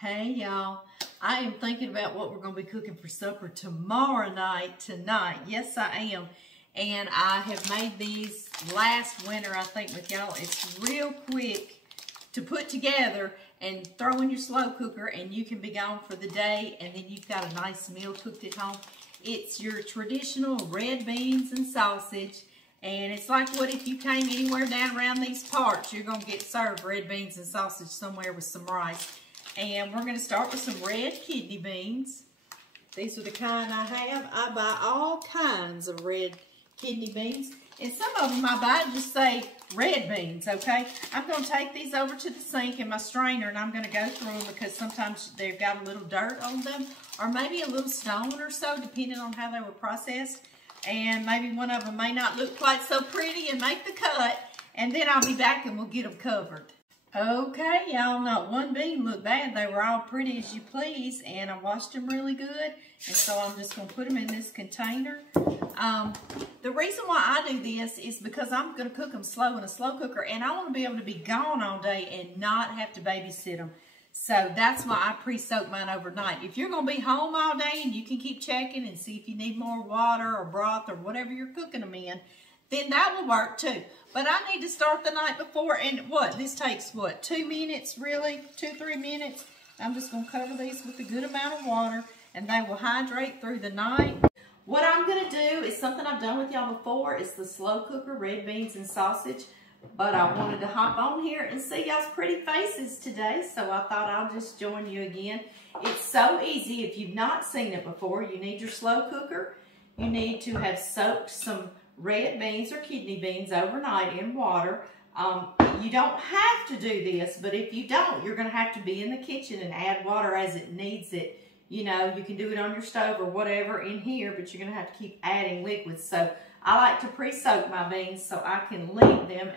Hey y'all, I am thinking about what we're going to be cooking for supper tomorrow night, tonight. Yes, I am. And I have made these last winter, I think, with y'all. It's real quick to put together and throw in your slow cooker, and you can be gone for the day, and then you've got a nice meal cooked at home. It's your traditional red beans and sausage, and it's like what if you came anywhere down around these parts, you're going to get served red beans and sausage somewhere with some rice. And we're going to start with some red kidney beans. These are the kind I have. I buy all kinds of red kidney beans. And some of them I buy just say red beans, okay? I'm going to take these over to the sink in my strainer, and I'm going to go through them because sometimes they've got a little dirt on them, or maybe a little stone or so, depending on how they were processed. And maybe one of them may not look quite so pretty and make the cut. And then I'll be back and we'll get them covered. Okay, y'all, not one bean looked bad. They were all pretty as you please, and I washed them really good, and so I'm just going to put them in this container. The reason why I do this is because I'm going to cook them slow in a slow cooker, and I want to be able to be gone all day and not have to babysit them. So that's why I pre-soak mine overnight. If you're going to be home all day and you can keep checking and see if you need more water or broth or whatever you're cooking them in, then that will work too. But I need to start the night before, and this takes 2 minutes, really? 2-3 minutes. I'm just going to cover these with a good amount of water, and they will hydrate through the night. What I'm going to do is something I've done with y'all before. It's the slow cooker red beans and sausage, but I wanted to hop on here and see y'all's pretty faces today, so I thought I'll just join you again. It's so easy. If you've not seen it before, you need your slow cooker. You need to have soaked some red beans or kidney beans overnight in water. You don't have to do this, but if you don't, you're going to have to be in the kitchen and add water as it needs it. You know, you can do it on your stove or whatever in here, but you're going to have to keep adding liquids. So I like to pre-soak my beans so I can leave them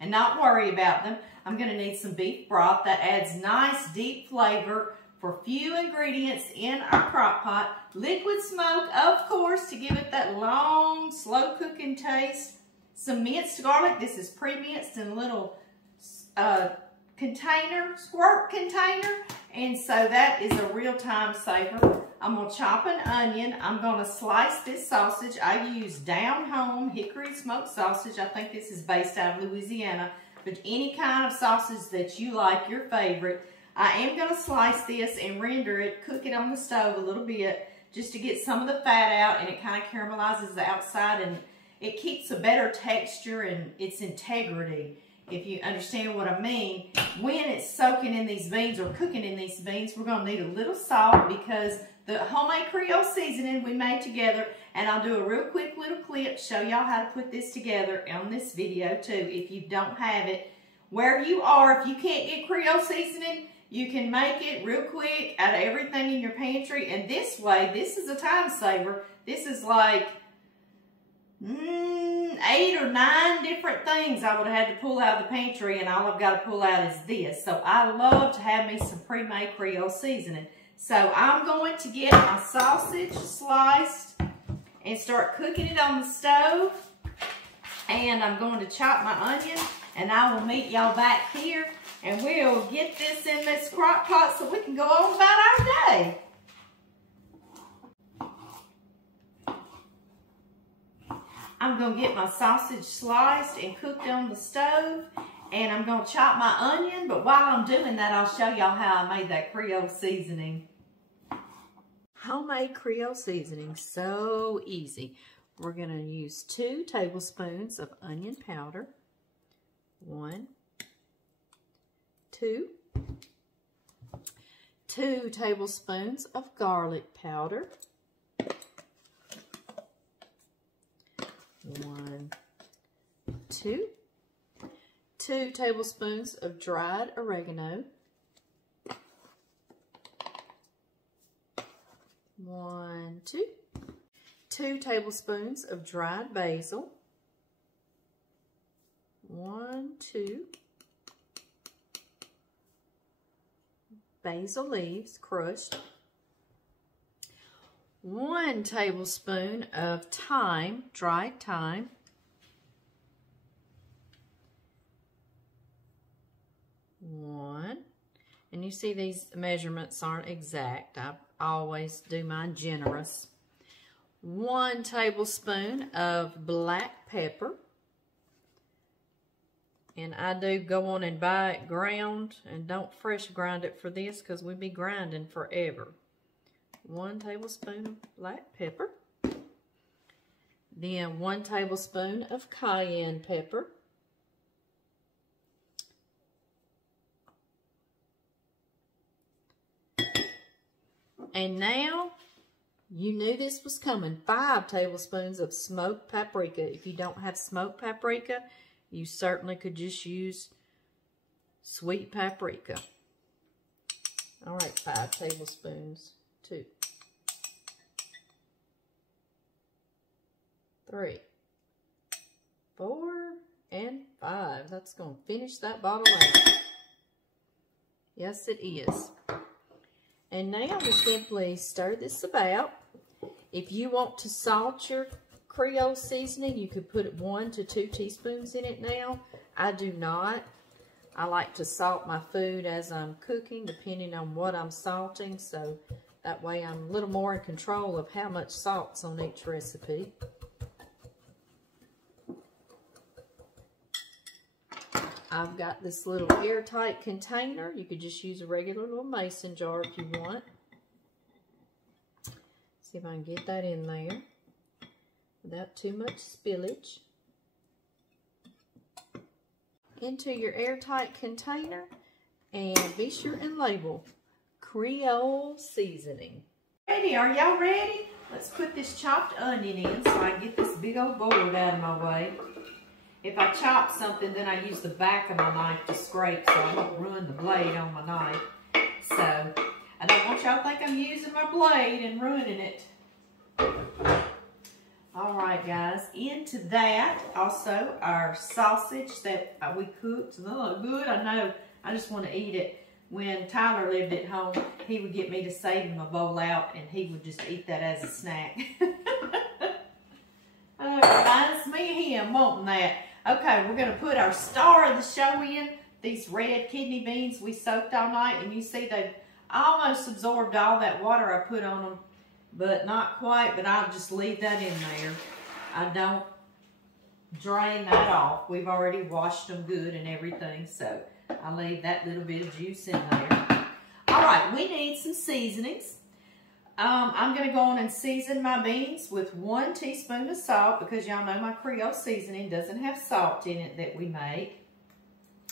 and not worry about them. I'm going to need some beef broth. That adds nice deep flavor for few ingredients in our crock pot. Liquid smoke, of course, to give it that long, slow cooking taste. Some minced garlic. This is pre-minced in a little container, squirt container. And so that is a real time saver. I'm going to chop an onion. I'm going to slice this sausage. I use down home hickory smoked sausage. I think this is based out of Louisiana. But any kind of sausage that you like, your favorite. I am going to slice this and render it, cook it on the stove a little bit just to get some of the fat out, and it kind of caramelizes the outside, and it keeps a better texture and its integrity, if you understand what I mean. When it's soaking in these beans or cooking in these beans, we're going to need a little salt because the homemade Creole seasoning we made together, and I'll do a real quick little clip, show y'all how to put this together on this video too if you don't have it. Where you are, if you can't get Creole seasoning, you can make it real quick out of everything in your pantry. And this way, this is a time saver. This is like 8 or 9 different things I would have had to pull out of the pantry, and all I've got to pull out is this. So I love to have me some pre-made Creole seasoning. So I'm going to get my sausage sliced and start cooking it on the stove. And I'm going to chop my onion, and I will meet y'all back here. And we'll get this in this crock pot so we can go on about our day. I'm going to get my sausage sliced and cooked on the stove. And I'm going to chop my onion. But while I'm doing that, I'll show y'all how I made that Creole seasoning. Homemade Creole seasoning, so easy. We're going to use 2 tablespoons of onion powder. 1, 2 tablespoons of garlic powder, 1, 2 tablespoons of dried oregano, 1, 2 tablespoons of dried basil, 1, 2 basil leaves crushed, 1 tablespoon of thyme, dried thyme, 1 And you see these measurements aren't exact. I always do mine generous. 1 tablespoon of black pepper. And I do go on and buy it ground, and don't fresh grind it for this because we'll be grinding forever. 1 tablespoon of black pepper. Then 1 tablespoon of cayenne pepper. And now, you knew this was coming, 5 tablespoons of smoked paprika. If you don't have smoked paprika, you certainly could just use sweet paprika. All right, 5 tablespoons. 2, 3, 4, and 5. That's going to finish that bottle out. Yes, it is. And now we simply stir this about. If you want to salt your Creole seasoning, you could put 1 to 2 teaspoons in it now. I do not. I like to salt my food as I'm cooking, depending on what I'm salting, so that way I'm a little more in control of how much salt's on each recipe. I've got this little airtight container. You could just use a regular little mason jar if you want. See if I can get that in there without too much spillage. Into your airtight container, and be sure and label Creole Seasoning. Ready? Are y'all ready? Let's put this chopped onion in so I can get this big old board out of my way. If I chop something, then I use the back of my knife to scrape so I won't ruin the blade on my knife. So, I don't want y'all to think I'm using my blade and ruining it. Alright guys, into that, also our sausage that we cooked. It look good, I know. I just want to eat it. When Tyler lived at home, he would get me to save him a bowl out, and he would just eat that as a snack. Reminds me of him wanting that. Okay, we're going to put our star of the show in. These red kidney beans we soaked all night, and you see they've almost absorbed all that water I put on them, but not quite, but I'll just leave that in there. I don't drain that off. We've already washed them good and everything, so I leave that little bit of juice in there. All right, we need some seasonings. I'm going to go on and season my beans with 1 teaspoon of salt, because y'all know my Creole seasoning doesn't have salt in it that we make.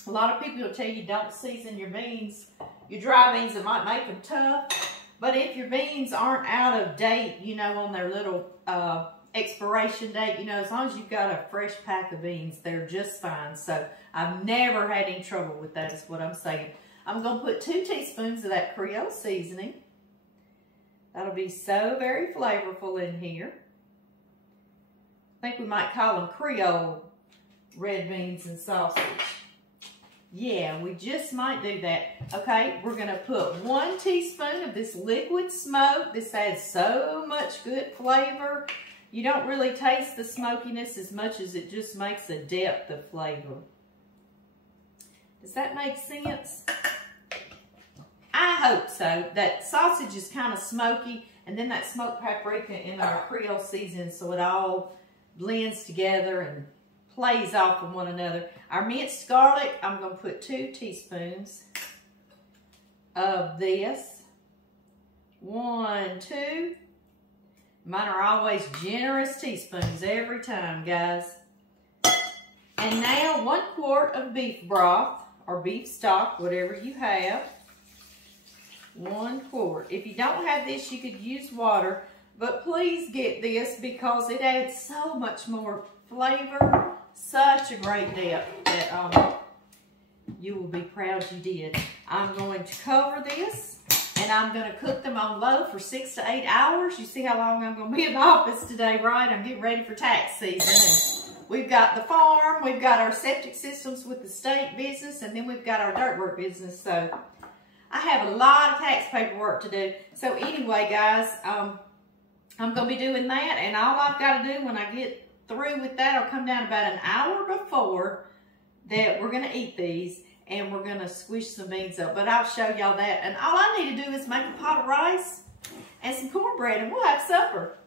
A lot of people will tell you don't season your beans, your dry beans. It might make them tough. But if your beans aren't out of date, you know, on their little expiration date, you know, as long as you've got a fresh pack of beans, they're just fine. So I've never had any trouble with that, is what I'm saying. I'm going to put 2 teaspoons of that Creole seasoning. That'll be so very flavorful in here. I think we might call them Creole red beans and sausage. Yeah, we just might do that. Okay, we're going to put 1 teaspoon of this liquid smoke. This adds so much good flavor. You don't really taste the smokiness as much as it just makes a depth of flavor. Does that make sense? I hope so. That sausage is kind of smoky, and then that smoked paprika in our Creole seasoning, so it all blends together and plays off of one another. Our minced garlic, I'm going to put 2 teaspoons of this. 1, 2. Mine are always generous teaspoons every time, guys. And now 1 quart of beef broth or beef stock, whatever you have. 1 quart. If you don't have this, you could use water, but please get this because it adds so much more flavor, such a great depth that you will be proud you did. I'm going to cover this, and I'm going to cook them on low for 6 to 8 hours. You see how long I'm going to be in the office today, right? I'm getting ready for tax season. And we've got the farm, we've got our septic systems with the state business, and then we've got our dirt work business. So I have a lot of tax paperwork to do. So anyway, guys, I'm going to be doing that, and all I've got to do when I get through with that, I'll come down about an hour before that we're going to eat these, and we're gonna squish some beans up, but I'll show y'all that. And all I need to do is make a pot of rice and some cornbread, and we'll have supper.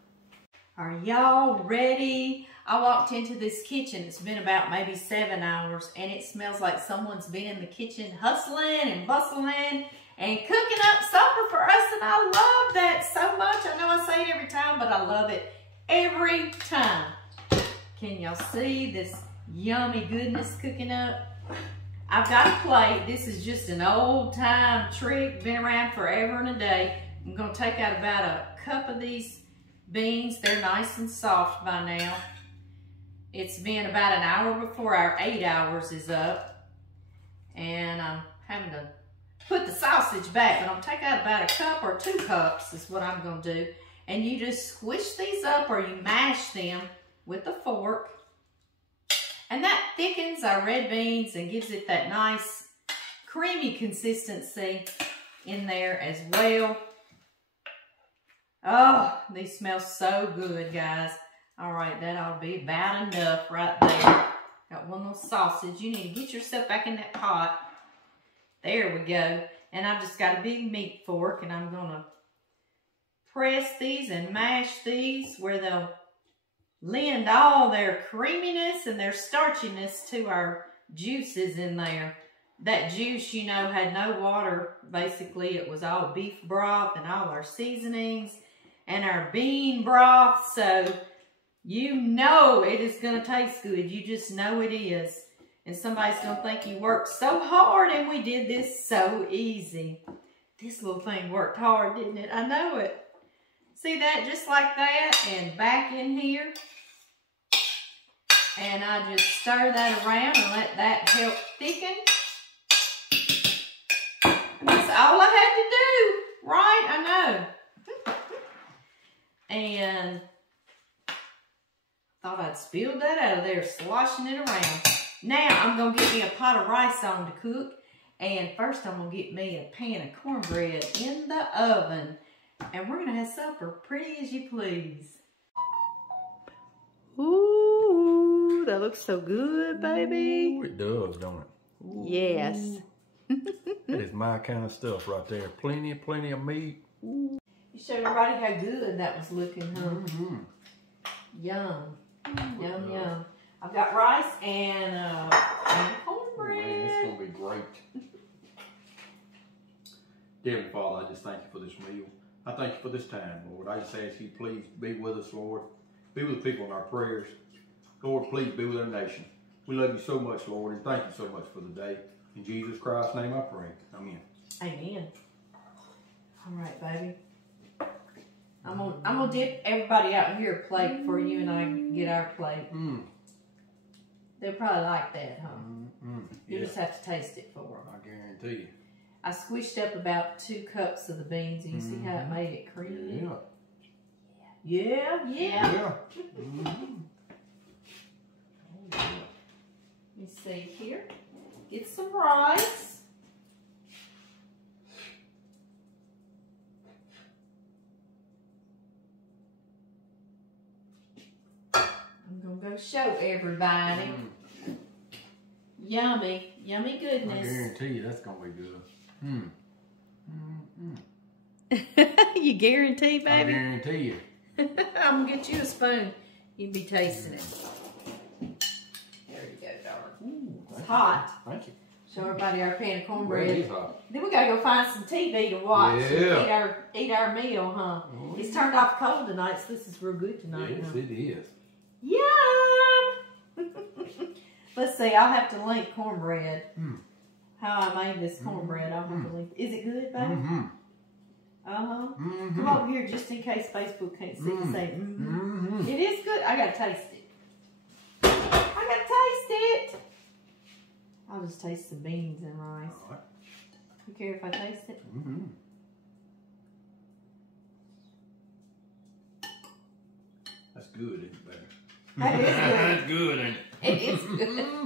Are y'all ready? I walked into this kitchen. It's been about maybe 7 hours, and it smells like someone's been in the kitchen hustling and bustling and cooking up supper for us, and I love that so much. I know I say it every time, but I love it every time. Can y'all see this yummy goodness cooking up? I've got a plate. This is just an old time trick, been around forever and a day. I'm gonna take out about a cup of these beans. They're nice and soft by now. It's been about an hour before our 8 hours is up. And I'm having to put the sausage back, but I'm taking out about a cup or 2 cups is what I'm gonna do. And you just squish these up or you mash them with a fork. And that thickens our red beans and gives it that nice creamy consistency in there as well. Oh, these smell so good, guys. All right, that ought to be about enough right there. Got one little sausage. You need to get yourself back in that pot. There we go. And I've just got a big meat fork, and I'm gonna press these and mash these where they'll lend all their creaminess and their starchiness to our juices in there. That juice, you know, had no water. Basically, it was all beef broth and all our seasonings and our bean broth. So you know it is going to taste good. You just know it is. And somebody's going to think you worked so hard, and we did this so easy. This little thing worked hard, didn't it? I know it. See that? Just like that. And back in here. And I just stir that around and let that help thicken. That's all I had to do, right? I know. And thought I'd spilled that out of there, sloshing it around. Now I'm gonna get me a pot of rice on to cook. And first I'm gonna get me a pan of cornbread in the oven. And we're gonna have supper pretty as you please. Ooh, that looks so good, baby. Ooh, it does, don't it? Ooh. Yes. That is my kind of stuff right there. Plenty of meat. Ooh. You showed everybody how good that was looking, huh? Mm-hmm. Yum. Yum, yum. I've got rice and cornbread. Oh, man, it's going to be great. Heavenly Father, I just thank you for this meal. I thank you for this time, Lord. I just ask you, please be with us, Lord. Be with the people in our prayers. Lord, please be with our nation. We love you so much, Lord, and thank you so much for the day. In Jesus Christ's name I pray. Amen. Amen. All right, baby. I'm gonna dip everybody out here a plate for you, and I get our plate. Mm. They'll probably like that, huh? You Yeah. just have to taste it for them. I guarantee you. I squished up about 2 cups of the beans, and you see how it made it creamy? Yeah. Yeah, yeah. Yeah. Mm-hmm. Let me see here. Get some rice. I'm going to go show everybody. Yummy, yummy goodness. I guarantee you that's going to be good. You guarantee, baby? I guarantee you. I'm going to get you a spoon. You'd be tasting it. There you go, darling. Ooh, It's hot. Thank you. Show everybody our pan of cornbread. It is hot. Then we gotta go find some TV to watch. Yeah. And eat our meal, huh? Oh, It's yeah. turned off cold tonight, so this is real good tonight. Yes, huh? it is. Yum! Let's see, I'll have to link cornbread. How I made this cornbread, I'll have to link. Is it good, baby? Uh-huh. Come over here just in case Facebook can't see you say, It is good. I gotta taste it. I gotta taste it. I'll just taste some beans and rice. All right. You care if I taste it? That's good, isn't it, baby? That is good. That's good, ain't it? It is good.